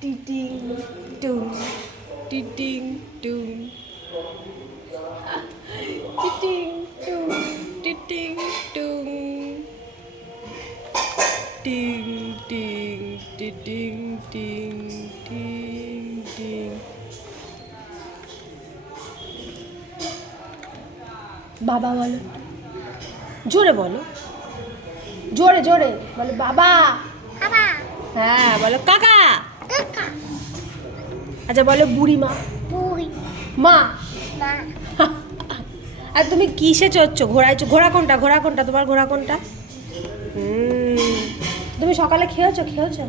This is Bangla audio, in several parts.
টিটিং টুং টিটিং টুং টিটিং টুং টিটিং টুং টিং টিং টিটিং টিং টিং টিং বাবা বলো। জোরে বলো। জোরে জোরে। বলো বাবা। বাবা। হ্যাঁ বলো কাকা। কাকা। আচ্ছা বলো বুড়ি। মা। বুড়ি মা। আর তুমি কিসে চড়ছো? ঘোড়ায় ঘোড়া কোনটা? ঘোড়া কোনটা? তোমার ঘোড়া কোনটা? তুমি সকালে খেয়েছো? খেয়েছো?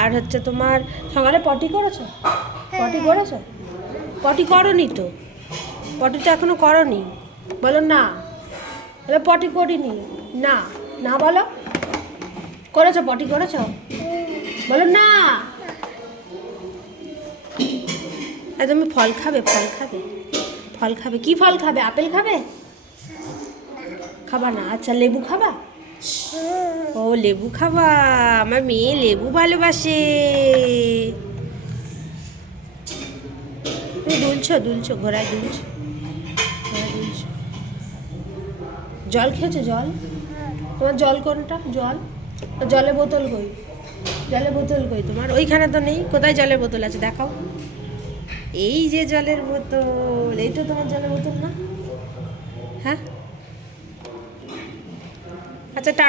আর হচ্ছে তোমার সকালে পটি করেছ? পটি করেছ? পটি করনি তো? পটি তো এখনও করনি। বলো না। বলো পটি করিনি। না। না বলো। করেছ? পটি করেছ? বলো না। আর তুমি ফল খাবে ফল খাবে। ফল খাবে। কি ফল খাবে? আপেল খাবে? খাবা না। আচ্ছা লেবু খাবা? ও, লেবু খাবা। আমার মেয়ে লেবু ভালোবাসে। দুলছো দুলছো, ঘোড়ায় দুলছো। জল খেয়েছো? জল? তোমার জল কোনটা? জল? তো জলের বোতল কই? জলের বোতল কই তোমার? ওইখানে তো নেই, কোথায় জলের বোতল আছে দেখাও। এই যে জলের বোতল, এই তো তোমার জলের বোতল না? হ্যাঁ? আচ্ছা